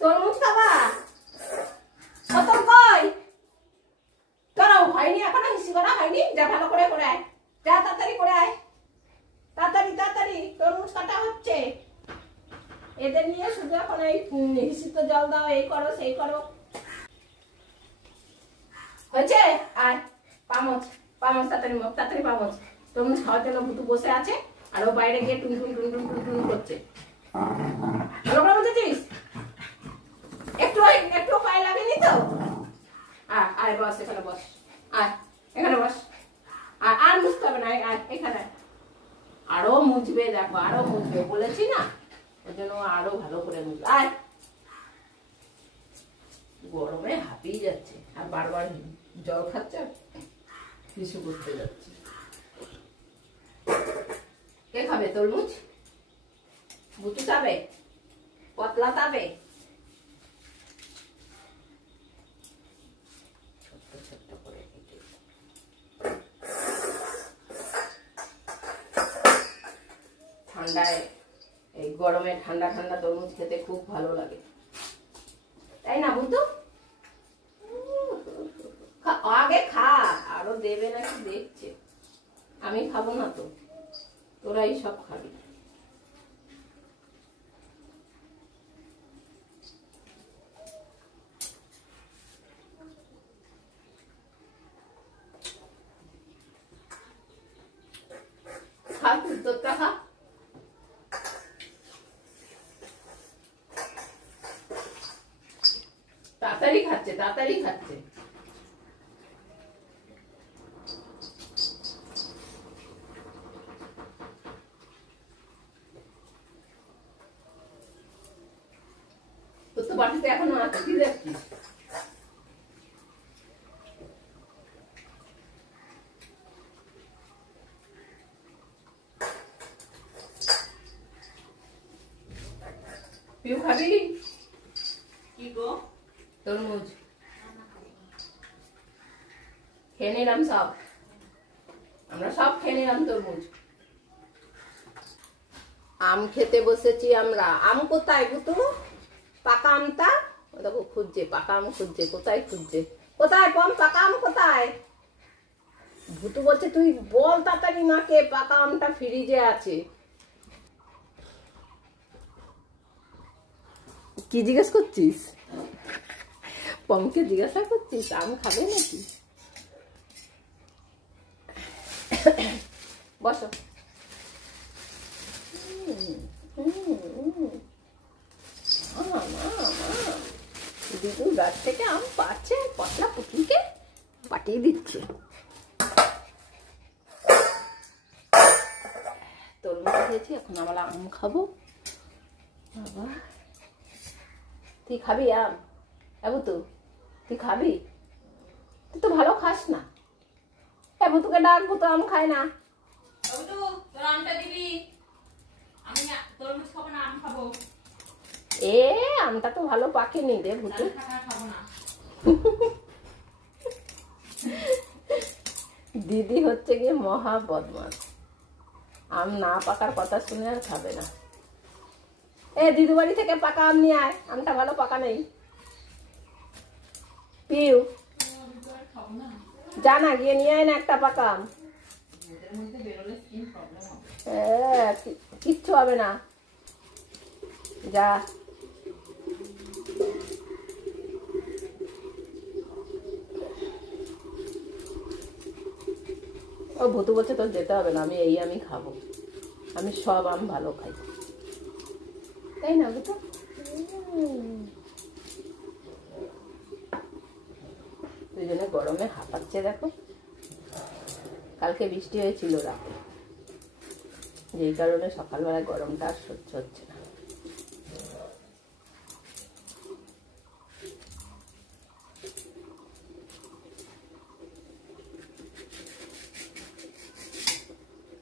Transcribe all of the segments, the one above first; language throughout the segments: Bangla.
তরমুজ খাবা? কত কই? তোরাও হয়নি এখনো হিসি করা হয়নি? যা ভালো করে করে আয়, যা তাড়াতাড়ি করে আয়, তাড়াতাড়ি তাড়াতাড়ি, তরমুজ কাটা হচ্ছে। এদের নিয়ে শুধু এখন এই হিসিত জল দাও, এই করো সেই করো। হয়েছে? আর পামচ পামচ তাড়াতাড়ি মুখ, তাড়াতাড়ি পামচ। তরমুজ খাওয়ার জন্য ভুতু বসে আছে আর ও বাইরে গিয়ে টুন টুন টুন টুন টুন টুন করছে। ভালো করে বুঝেছিস? একটু একটু পায়ে লাগেনি তো? আয় বস, এখানে বস, আয় এখানে বস। আর মুছতে হবে না, আয় এখানে। আরো মুছবে, দেখো আরো মুছবে, বলেছি না? ওর জন্য আরো ভালো করে মুছবে। আয়, গরমে হাঁপিয়ে যাচ্ছে আর বারবার জল খাচ্ছে, কিছু করতে যাচ্ছে। কে খাবে তরমুজ? বুটু খাবে? পতলা খাবে? ছোট্ট ছোট্ট করে ঠান্ডায়, এই গরমে ঠান্ডা ঠান্ডা তরমুজ খেতে খুব ভালো লাগে, তাই না বুটু? আগে খা, আরো দেবে নাকি দেখছে। আমি খাবো না তো, তোরাই সব খাবি। খা, তোরটা খা। তাড়াতাড়ি খাচ্ছে, তাড়াতাড়ি খাচ্ছে। তোর তো বাটিতে এখনো আছে, কি দেখছিস? পিউ খাবি? কি গো? তরমুজ খেয়ে নিলাম সব, আমরা সব খেয়ে নিলাম তরমুজ। আম খেতে বসেছি আমরা। আম কোথায় বুতু? পাকা আমটা দেখো খুঁজছে, পাকা আম খুঁজছে, কোথায় খুঁজছে? কোথায় পম, পাকা আম কোথায়? ভুতু বলছে তুই বল তাড়াতাড়ি মাকে, পাকা আমটা ফ্রিজে আছে। কি জিজ্ঞেস করছিস? পমকে জিজ্ঞাসা করছিস আম খাবে নাকি? বসো। দিদু গাছ থেকে আম পাচ্ছে, পটলা পুটলিকে পাঠিয়ে দিচ্ছে। তরমুজ খেয়েছি, এখন আমরা আম খাবো। বাবা, তুই খাবি আম? এবু তুই খাবি? তুই তো ভালো খাস না। এবু তোকে ডাকবো তো, আম খায় না। তোর আমটা দিবি, আমি তরমুজ খাবো না, আম খাবো। এ আমটা তো ভালো পাকেনি রে ভুতু। খাবো না। দিদি হচ্ছে গিয়ে মহা বদমাস, আম না পাকার কথা শুনে আর খাবে না। এ দিদু বাড়ি থেকে পাকা আম নিয়ে আয়, আমটা ভালো পাকা নেই। পিউ জানা গিয়ে নিয়ে আয় না একটা পাকা আম। কিচ্ছু হবে না, যা। ও ভুতু বলছে তোর যেতে হবে না, আমি খাবো, আমি সব আম ভালো খাই, তাই না ভুতু? দুজনে গরমে হাঁপাচ্ছে দেখো। কালকে বৃষ্টি হয়েছিল রাতে, যেই কারণে সকালবেলা গরমটা আর সহ্য হচ্ছে না।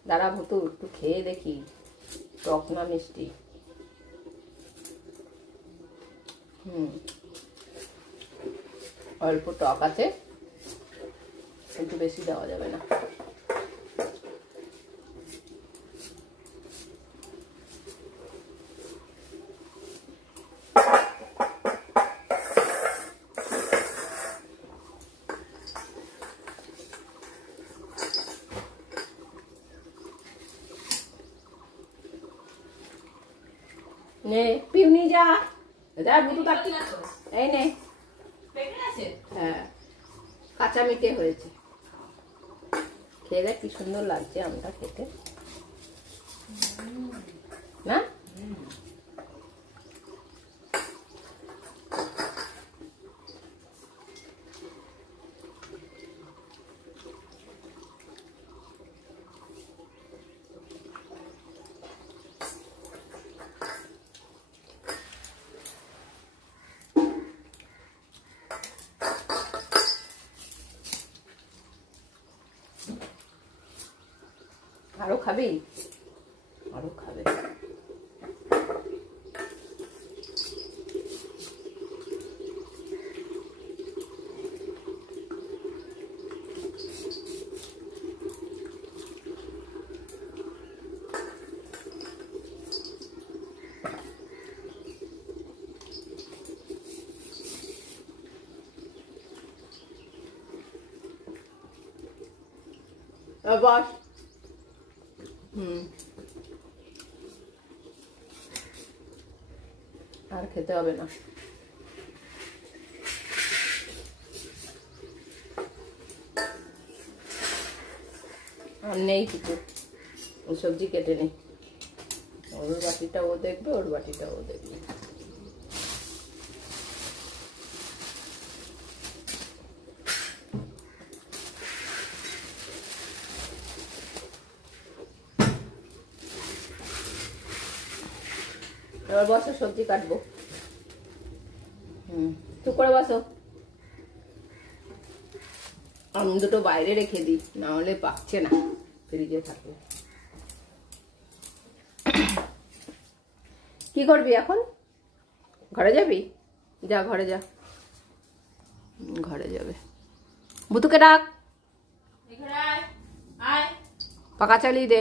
দাঁড়া ভুতু, একটু খেয়ে দেখি টক না মিষ্টি। অল্প টক আছে, কিন্তু বেশি দেওয়া যাবে না। নে পিউনি যা যা বুতু কাটতে এই নে পেটে আছে হ্যাঁ কাঁচা মিঠে হয়েছে খেয়ে দেখ কি সুন্দর লাগছে আমটা খেতে না আরো খাবি আরো খাবে বস আর খেতে হবে না আর নেই কিছু সবজি কেটে নেই ওর বাটিটা ও দেখবে ওর বাটিটা ও দেখবে এবার বসো সবজি কাটবো তো করে বসো আমি দুটো বাইরে রেখে দিই না হলে পাকছে না ফ্রিজে থাকবে কি করবি এখন ঘরে যাবি যা ঘরে যা ঘরে যাবে বুতুকে ডাক এখানে আয় আয় পাকা চালিয়ে দে